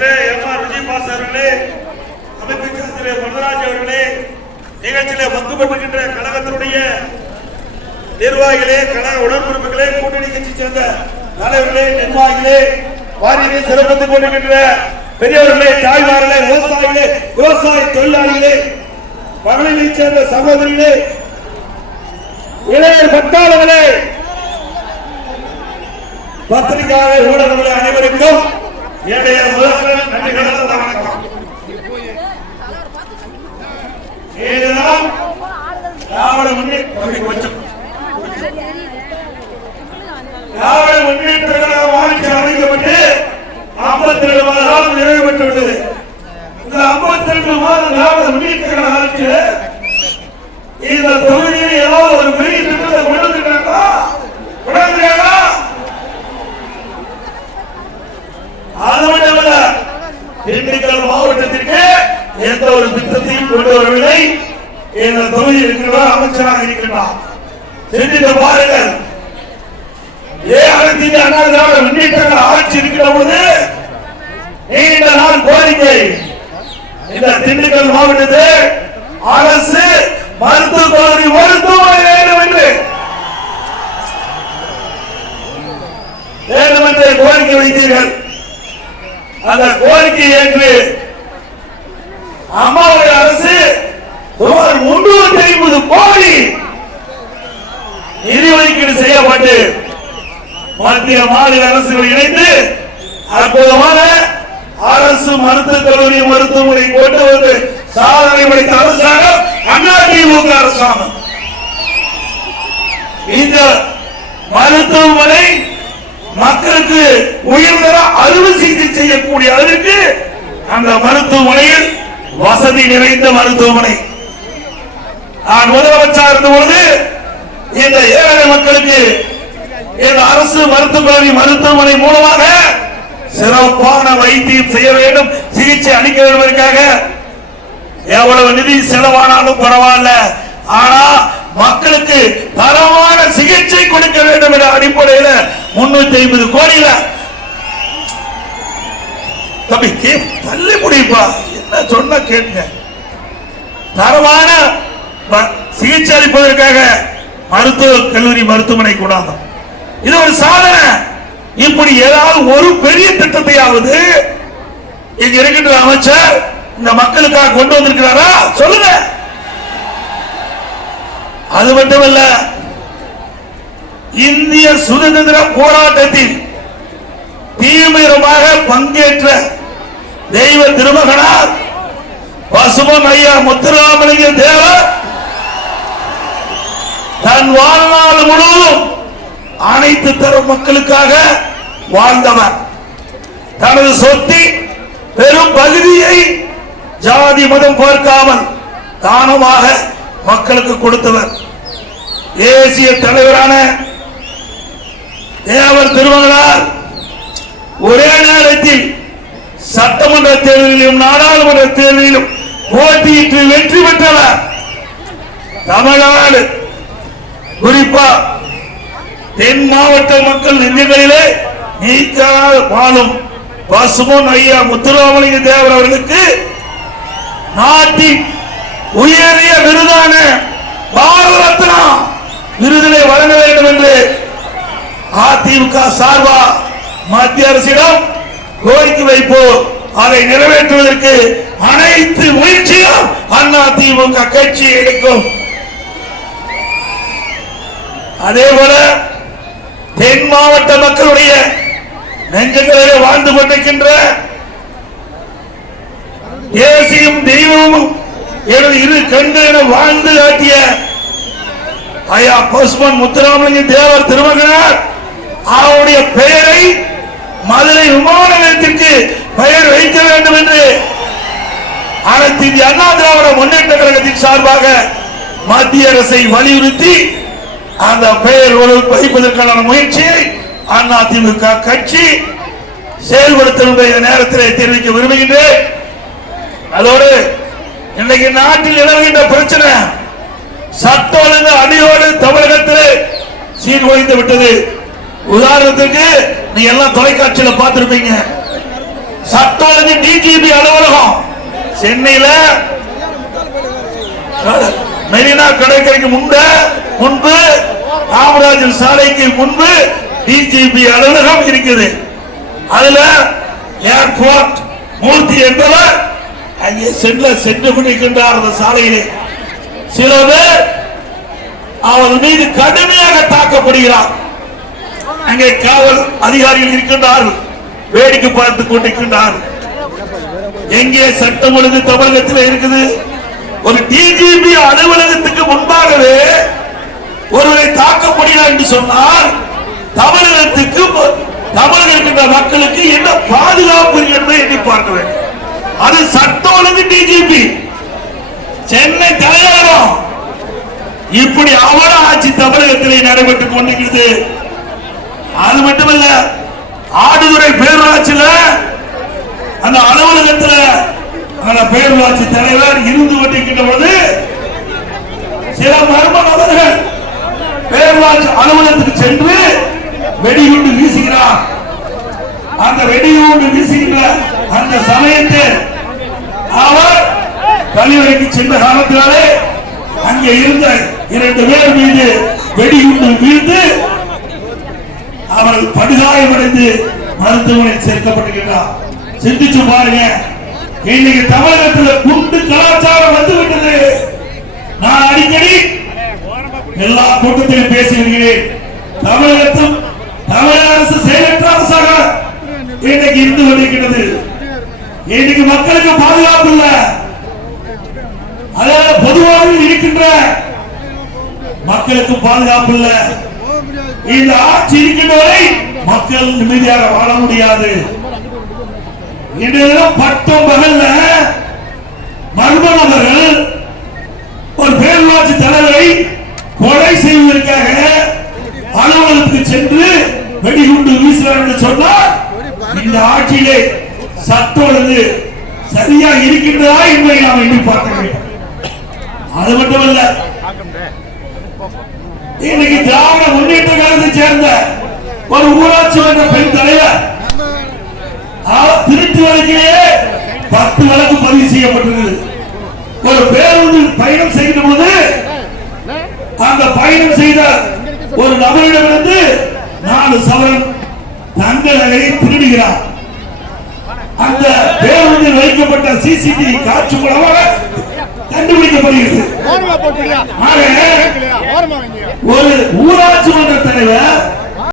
திரு MR. விஜயபாஸ் அவர்களே, அமைப்பு திரு வரதராஜ் அவர்களே, நிகழ்ச்சியிலே பங்குபற்றுகின்ற கழகத்தினுடைய நிர்வாகிகளே, கழக உடன்பிறப்புகளே, கூட்டணி கட்சி சேர்ந்த தலைவர்களே, நிர்வாகிகளே, வாரியை சிறப்பித்துக் கொண்டிருக்கின்ற பெரியவர்களே, தாய்மார்களே, விவசாயிகளே, விவசாய தொழிலாளிகளே, மகளிரை சேர்ந்த சகோதரிகளே, இளைஞர் பட்டாளர்களே, பத்திரிகையாளர் ஊடகங்களே, அனைவருக்கும் என்னுடைய முதல் நன்றி கலந்த வணக்கம். திராவிட முன்னேற்ற கழகம் ஆட்சி அமைக்கப்பட்டு 52 மாத காலம் நிறைவு பெற்றுள்ளது. இந்த 52 மாத திராவிட முன்னேற்ற கழக ஆட்சியில் இந்த தொகுதியில் ஏதாவது ஒரு பெரிய திட்டத்தை கொண்டிருக்கிறார்களா? அது மட்டுமல்ல, திண்டுக்கல் மாவட்டத்திற்கு எந்த ஒரு திட்டத்தையும் கொண்டு வரவில்லை. இந்த தொகுதியில் இருக்கிற அமைச்சராக இருக்கின்றார். சிந்தித்து பாருங்கள். அனைத்து இந்திய அண்ணா திராவிட முன்னேற்ற ஆட்சி இருக்கிற போது நீண்ட நாள் கோரிக்கை, இந்த திண்டுக்கல் மாவட்டத்தில் அரசு மருத்துவக் கல்லூரி மருத்துவமனை வேண்டும் என்று கோரிக்கை வைத்தீர்கள். அந்த கோரிக்கை ஏற்று அம்மாவுடைய அரசு சுமார் 350 கோடி நிதி ஒதுக்கீடு செய்யப்பட்டு மத்திய மாநில அரசுகள் இணைந்து அற்புதமான அரசு மருத்துவக் கல்லூரி மருத்துவமனை கொண்டு வந்து சாதனை படைத்த அரசாங்கம் அதிமுக அரசாங்கம். இந்த மருத்துவமனை மக்களுக்கு உயர்தர அறுவை சிகிச்சை செய்யக்கூடிய அளவிற்கு அந்த மருத்துவமனையில் வசதி நிறைந்த மருத்துவமனை. நான் முதலமைச்சர் இருந்தபோது இந்த ஏழை மக்களுக்கு இந்த அரசு மருத்துவமனை மூலமாக சிறப்பான வைத்தியம் செய்ய வேண்டும், சிகிச்சை அளிக்க வேண்டும் என்பதற்காக எவ்வளவு நிதி செலவானாலும் பரவாயில்ல, ஆனா மக்களுக்கு தரமான சிகிச்சை கொடுக்க வேண்டும் என்ற அடிப்படையில் 350 கோடியில தம்பி தள்ளி முடிப்பா, என்ன சொன்ன கேட்க, தரமான சிகிச்சை அளிப்பதற்காக மருத்துவக் கல்லூரி மருத்துவமனை கூடாது. இது ஒரு சாதனை. இப்படி ஏதாவது ஒரு பெரிய திட்டத்தையாவது இங்க இருக்கின்ற அமைச்சர் இந்த மக்களுக்காக கொண்டு வந்திருக்கிறாரா? சொல்லுங்க. அது மட்டுமல்ல, இந்திய சுதந்திர போராட்டத்தில் தீவிரமாக பங்கேற்ற தெய்வ திருமகனார் பசுமன் ஐயா முத்துராமலிங்க தேவர் தன் வாழ்நாள் முழுவதும் அனைத்து தரம் மக்களுக்காக வாழ்ந்தவர். தனது சொத்தின் பெரும் பகுதியை ஜாதி மதம் பார்க்காமல் தானமாக மக்களுக்கு கொடுத்தவர். தேசிய தலைவரான தேவர் திருமகனார் ஒரே நேரத்தில் சட்டமன்ற தேர்தலிலும் நாடாளுமன்ற தேர்தலிலும் போட்டியிட்டு வெற்றி பெற்றவர். தமிழ்நாடு குறிப்பா தென் மாவட்ட மக்கள் நெஞ்சங்களிலே நீக்காத வாழும் பசுமன் ஐயா முத்துராமலிங்க தேவர் அவர்களுக்கு நாட்டின் உயரிய விருதான பாரத ரத்னா விருதினை வழங்க வேண்டும் என்று அதிமுக சார்பா மத்திய அரசிடம் கோரிக்கை வைப்போம். அதை நிறைவேற்றுவதற்கு அனைத்து முயற்சியும் அதிமுக கட்சி எடுக்கும். அதே போல தென் மாவட்ட மக்களுடைய நெஞ்சங்களிலே வாழ்ந்து கொண்டிருக்கின்ற தேசியம் தெய்வமும் இரு கண்டு என வாழ்ந்து காட்டிய ஐயா பசுமன் முத்துராமலிங்க தேவர் திருமகனார் அவருடைய பெயரை மதுரை விமான நிலையத்திற்கு பெயர் வைக்க வேண்டும் என்று அனைத்து இந்திய அண்ணா திராவிட முன்னேற்ற கழகத்தின் சார்பாக மத்திய அரசை வலியுறுத்தி அந்த பெயர் வைப்பதற்கான முயற்சியை அதிமுக கட்சி செயல்படுத்தும் நேரத்தில் தெரிவிக்க விரும்புகின்றேன். அதோடு இன்றைக்கு நாட்டில் நிலவுகின்ற பிரச்சனை சட்ட ஒழுங்கு அடியோடு தமிழகத்தில் சீர்குலைந்து விட்டது. உதாரணத்துக்கு நீ எல்லாம் தொலைக்காட்சியில் பார்த்திருப்பீங்க, சட்ட ஒழுங்கு டிஜிபி அலுவலகம் சென்னையில மெரினா கடற்கரைக்கு முன்பு காமராஜர் சாலைக்கு முன்பு டிஜிபி அலுவலகம் இருக்குது. அதுல ஏர்போர்ட் மூர்த்தி என்பவர் அங்கே சென்று கொண்டிருக்கின்றார். அந்த சாலையிலே சில பேர் அவர் மீது கடுமையாக தாக்கப்படுகிறார். அங்கே காவல் அதிகாரிகள் இருக்கின்றார்கள், வேடிக்கை பார்த்துக் கொண்டிருக்கின்றார்கள். எங்கே சட்டம் ஒழுங்கு தமிழகத்தில் இருக்குது? ஒரு டிஜிபி அலுவலகத்துக்கு முன்பாகவே ஒருவரை தாக்கப்படுகிறார் என்று சொன்னால் தமிழகத்துக்கு இருக்கின்ற மக்களுக்கு என்ன பாதுகாப்பு என்பதை எண்ணி பார்க்க வேண்டும். அது சட்ட ஒழுங்கு டிஜிபி சென்னை தலைநகரம். இப்படி அவல ஆட்சி தமிழகத்திலே நடைபெற்றுக் கொண்டிருக்கிறது. அது மட்டுமல்ல, ஆடுதுறை பேரூராட்சியில அந்த அலுவலகத்தில் அந்த பேரூராட்சி தலைவர் இருந்து கொண்டிருக்கின்ற பொழுது சில மர்ம நபர்கள் பேரூராட்சி அலுவலகத்துக்கு சென்று வெடிகுண்டு வீசுகிறார். அந்த வெடிகுண்டு வீசுகின்ற அந்த சமயத்தில் அவர் கழிவறைக்கு சென்ற காலத்தினாலே அங்கே இருந்த 2 பேர் மீது வெடிகுண்டு வீழ்ந்து அவர்கள் படுகாயமடைந்து மருத்துவமனையில் சேர்க்கப்பட்டிருக்கிறார். சிந்திச்சு பாருங்க, இன்னைக்கு தமிழகத்தில் குண்டு கலாச்சாரம் வந்துவிட்டது. நான் அடிக்கடி எல்லா கூட்டத்திலும் பேசி வருகிறேன். தமிழகத்தில் தமிழக அரசு செயலற்ற அரசாக இன்னைக்கு இருந்து கொண்டிருக்கிறது. இன்னைக்கு மக்களுக்கு பாதுகாப்பு இல்லை. அதாவது பொதுவாக இருக்கின்ற மக்களுக்கு பாதுகாப்பு இல்லை. இந்த ஆட்சி இருக்கின்ற வரை மக்கள் நிம்மதியாக வாழ முடியாது. இன்றைய பட்டம் பகல்ல மர்ம நபர்கள் ஒரு பேரூராட்சி தலைவரை கொலை செய்வதற்காக அலுவலகத்துக்கு சென்று வெடிகுண்டு வீசுகிறார் என்று சொன்னால் இந்த ஆட்சியிலே சட்ட ஒழுங்கு சரியா இருக்கின்றதா என்பதை நாம் எண்ணி பார்க்க வேண்டும். அது மட்டுமல்ல, இன்னைக்கு திராவிட முன்னேற்ற கழகத்தை சேர்ந்த ஒரு ஊராட்சி மன்ற பெண் தலைவர் திருச்சி வழக்கிலேயே 10 வழக்கு பதிவு செய்யப்பட்டிருக்கிறது. ஒரு பேருந்து பயணம் செய்கிற போது அந்த பயணம் செய்த ஒரு நபரிடமிருந்து 4 சவரன் தங்க நகையை திருடுகிறார். அந்த பேருந்தில் வைக்கப்பட்ட சிசிடிவி காட்சி மூலமாக கண்டுபிடிக்கப்படுகிறது. ஒரு ஊரா